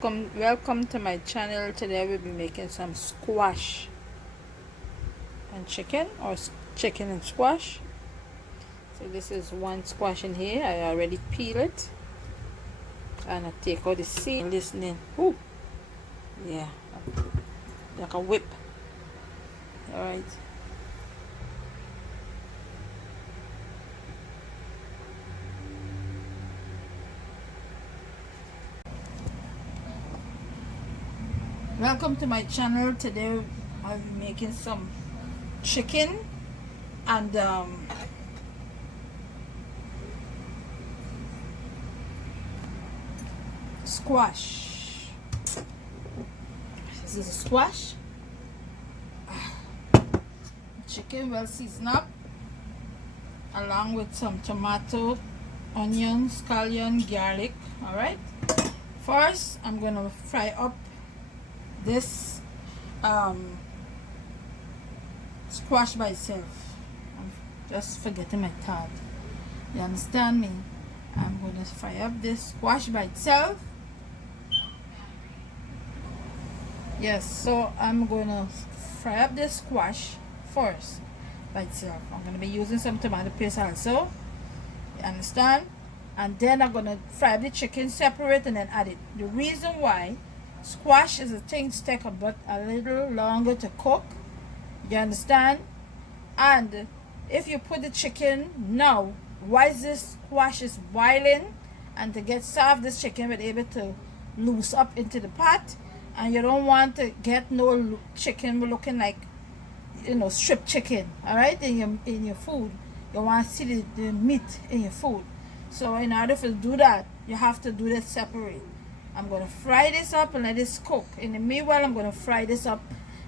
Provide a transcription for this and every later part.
Welcome to my channel. Today we'll be making some squash and chicken, or chicken and squash. So this is one squash in here. I already peel it and I take out the seed. Listening, ooh, yeah, like a whip. All right. Welcome to my channel. Today I'll be making some chicken and squash. This is a squash. Chicken well seasoned up, along with some tomato, onion, scallion, garlic. All right. First, I'm gonna fry up this squash by itself. I'm just forgetting my thought. You understand me? I'm gonna fry up this squash by itself. Yes, so I'm gonna fry up this squash first by itself. I'm gonna be using some tomato paste also. You understand? And then I'm gonna fry up the chicken separate and then add it. The reason why squash is a thing to take a little longer to cook. You understand? And if you put the chicken now, while this squash is boiling, and to get soft, this chicken will be able to loose up into the pot, and you don't want to get no chicken looking like, you know, strip chicken. All right, in your food, you want to see the meat in your food. So in order to do that, you have to do this separate. I'm going to fry this up and let this cook. In the meanwhile, I'm going to fry this up,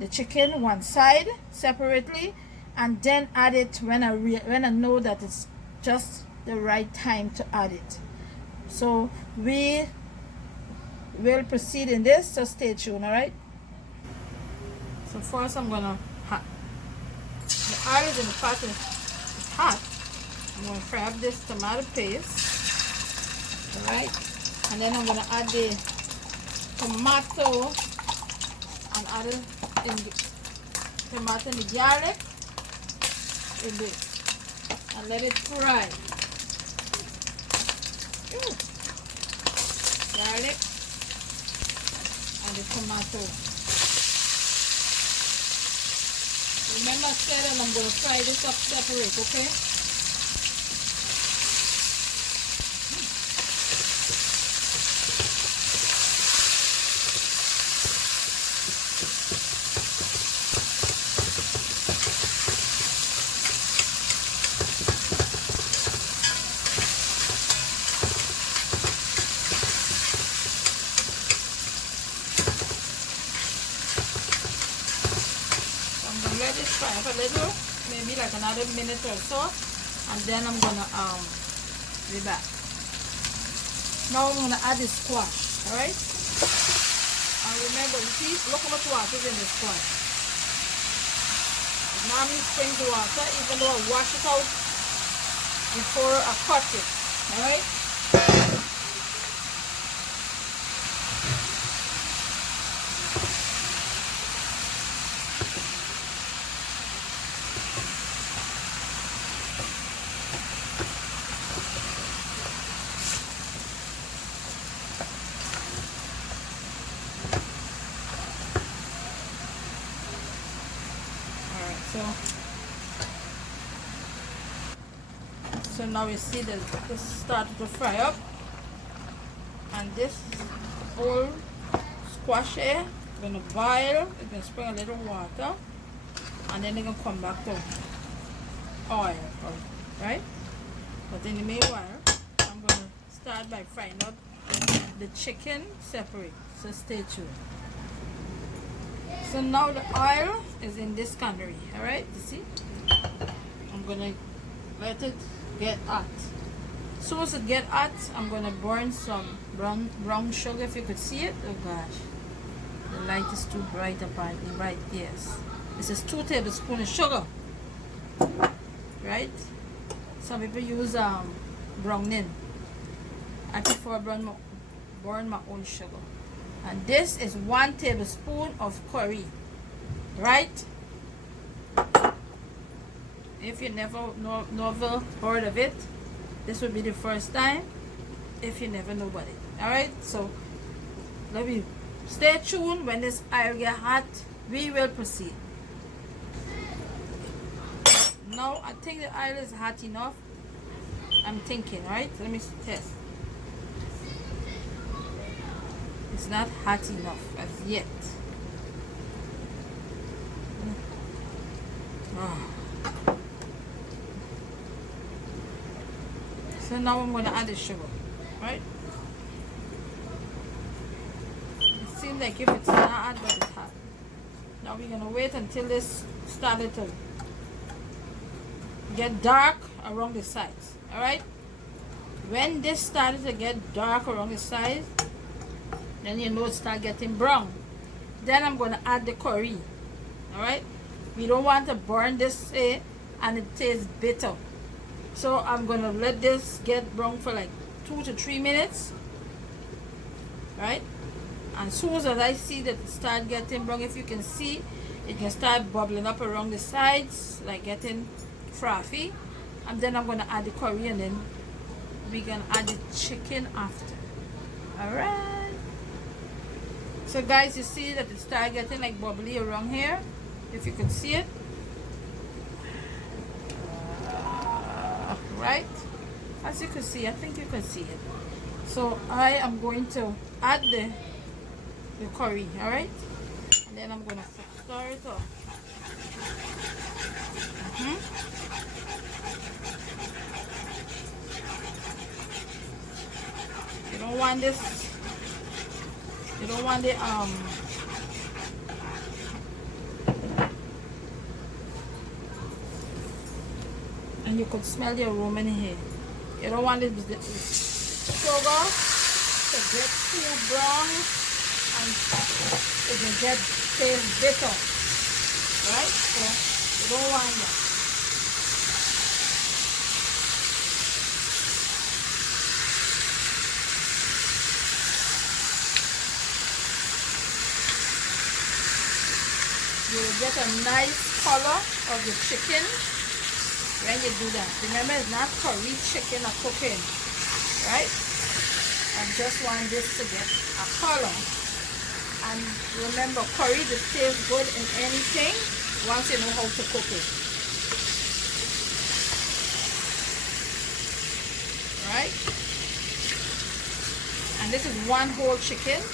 the chicken one side separately, and then add it when I know that it's just the right time to add it. So we will proceed in this, so stay tuned. All right. So first I'm going to the oil is in the pot, is hot. I'm going to fry up this tomato paste. All right. And then I'm going to add the tomato and add in the tomato and the garlic in this, and let it fry. Garlic and the tomato. Remember I said that I'm going to fry this up separate, okay? Let this fry up a little, maybe like another minute or so, and then I'm gonna be back. Now I'm gonna add the squash. All right, and remember, see, look how much water is in the squash. Now I'm spraying the water, even though I wash it out before I cut it. All right. So now you see that this started to fry up, and this whole squash here is going to boil. It's going to spring a little water, and then they're going to come back to oil, right? But in the meanwhile, I'm going to start by frying up the chicken separate, so stay tuned. So now the oil is in this cannery, all right? You see? I'm going to let it get hot. As soon as it get hot, I'm going to burn some brown sugar, if you could see it. Oh gosh, the light is too bright apparently. Right, yes. This is 2 tablespoons of sugar, right? Some people use browning. I prefer burn my own sugar. And this is 1 tablespoon of curry, right? If you never heard of it, this would be the first time. If you never know about it, all right? So let me stay tuned. When this oil get hot, we will proceed. Now I think the oil is hot enough. I'm thinking, right? Let me test. It's not hot enough as yet. So now I'm going to add the sugar, right? It seems like if it's not hot, but it's hot. Now we're going to wait until this started to get dark around the sides, all right? When this started to get dark around the sides, then you know it start getting brown. Then I'm going to add the curry, all right? We don't want to burn this and it tastes bitter. So I'm going to let this get brown for like 2 to 3 minutes, right? And as soon as I see that it start getting brown, if you can see, it can start bubbling up around the sides, like getting frothy. And then I'm going to add the curry, and then we're going to add the chicken after. Alright. So guys, you see that it start getting like bubbly around here, if you could see it. Right? As you can see, I think you can see it. So I am going to add the curry, alright? And then I'm going to stir it up. You don't want this, you don't want the and you could smell the aroma in here. You don't want the sugar to get too brown and it will get taste bitter, right? So you don't want that. You will get a nice color of the chicken when you do that. Remember, it's not curry chicken or cooking, right? I just want this to get a color. And remember, curry just tastes good in anything once you know how to cook it. Right? And this is 1 whole chicken.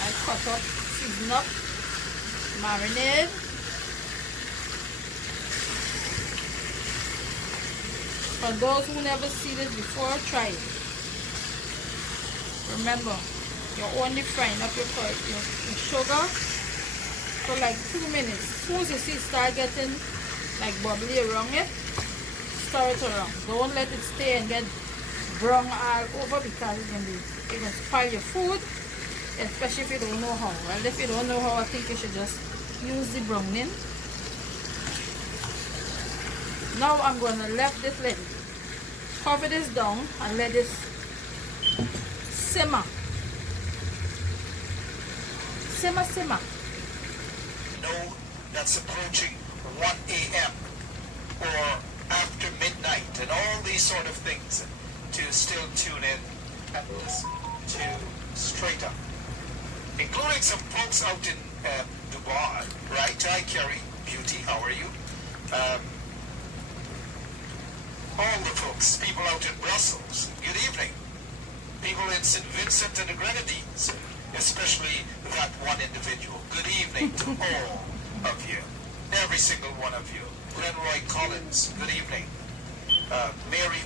I cut up, season up, marinade. For those who never seen this before, try it. Remember, you're only frying up your sugar for like 2 minutes. As soon as you see it start getting like bubbly around it, stir it around. Don't let it stay and get brown all over, because it can spoil your food, especially if you don't know how. Well, if you don't know how, I think you should just use the browning. Now I'm going to let this lid, cover this down and let this simmer. Simmer. Know that's approaching 1 a.m. or after midnight and all these sort of things, to still tune in and listen to Straight Up, including some folks out in Dubai, right? Hi Kerry, Beauty, how are you? All the folks, people out in Brussels, good evening. People in St. Vincent and the Grenadines, especially that one individual, good evening to all of you, every single one of you. Glenroy Collins, good evening. Mary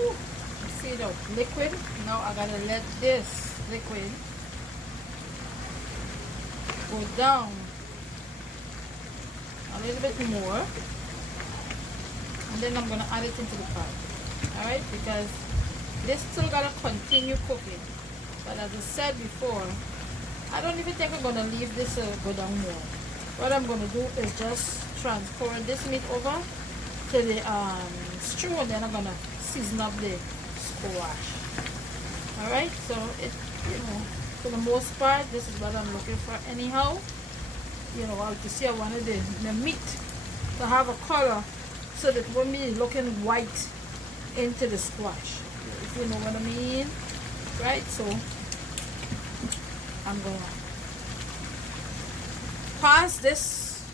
You see the liquid? Now I gotta let this liquid go down a little bit more. And then I'm going to add it into the pot. Alright, because this still got to continue cooking. But as I said before, I don't even think I'm going to leave this go down more. What I'm going to do is just transfer this meat over to the stew, and then I'm going to season up the squash. Alright, so it, you know, for the most part, this is what I'm looking for anyhow. You know, obviously I wanted the meat to have a color so that it won't be looking white into the squash, if you know what I mean. Right, so I'm gonna pause this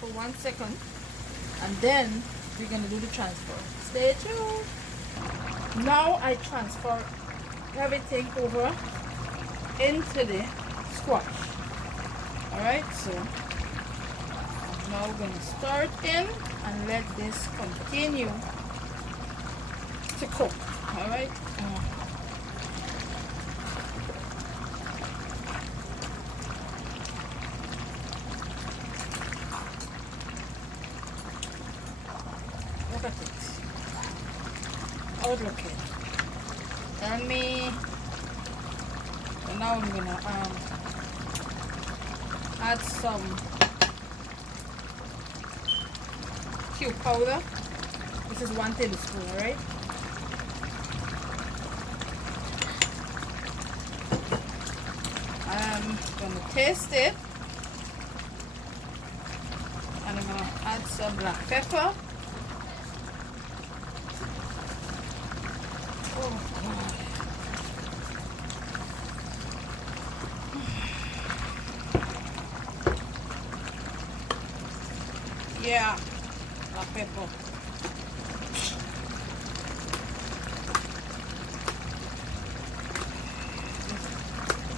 for 1 second and then we're gonna do the transfer. Stay tuned. Now I transfer everything over into the squash. Alright, so I'm now gonna start in and let this continue to cook. Alright. Look at it. How it looking? And me. And now I'm gonna add some cube powder. This is 1 tablespoon, right? I'm gonna taste it, and I'm gonna add some black pepper. Oh God. Yeah, black pepper.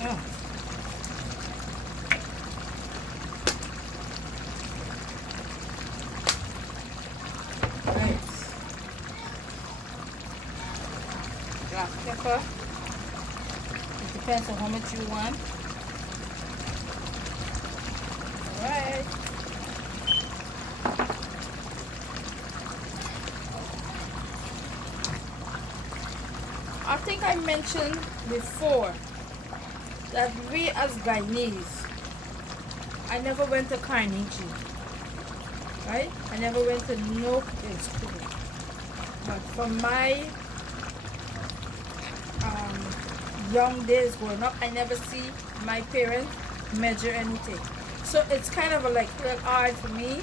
Yeah. Right. Black pepper. It depends on how much you want. Alright. I think I mentioned before that we as Guyanese, I never went to Carnegie, right? I never went to no school. But from my young days growing up, I never see my parents measure anything. So it's kind of like a little hard for me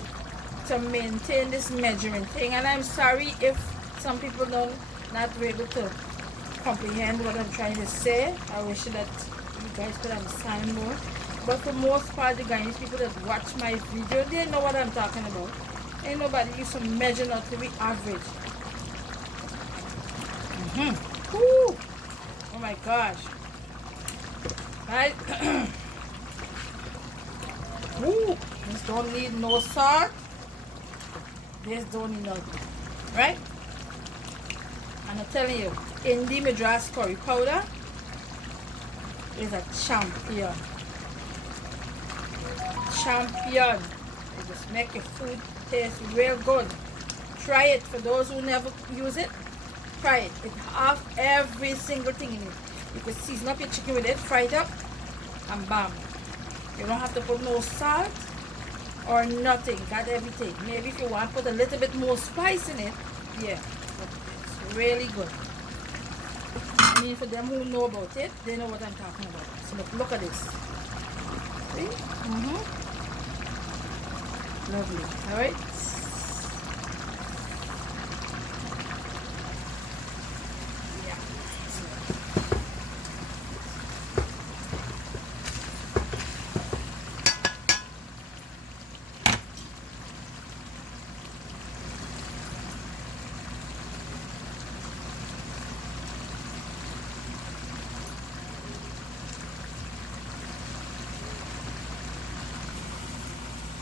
to maintain this measuring thing. And I'm sorry if some people don't not be able to comprehend what I'm trying to say. I wish that you guys could understand more. But for most part, the Guyanese people that watch my video, they know what I'm talking about. Ain't nobody used to measure not to be average. Woo. Oh my gosh. Right? Woo. This don't need no salt. This don't need nothing. Right? And I'm telling you, Indie Madras curry powder is a champion. Champion. It just make your food taste real good. Try it. For those who never use it, try it. It has every single thing in it. You can season up your chicken with it, fry it up, and bam. You don't have to put no salt or nothing. Got everything. Maybe if you want to put a little bit more spice in it, yeah. It's really good. I mean, for them who know about it, they know what I'm talking about. So look at this. See? Lovely. Alright. Yeah.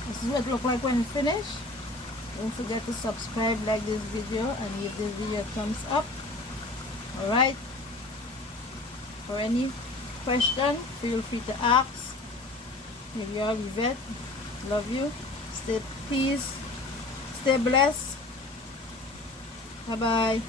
This is what it looks like when finished. Don't forget to subscribe, like this video, and give this video a thumbs up. Alright. For any question, feel free to ask. If you are Yvette, love you. Stay peace. Stay blessed. Bye bye.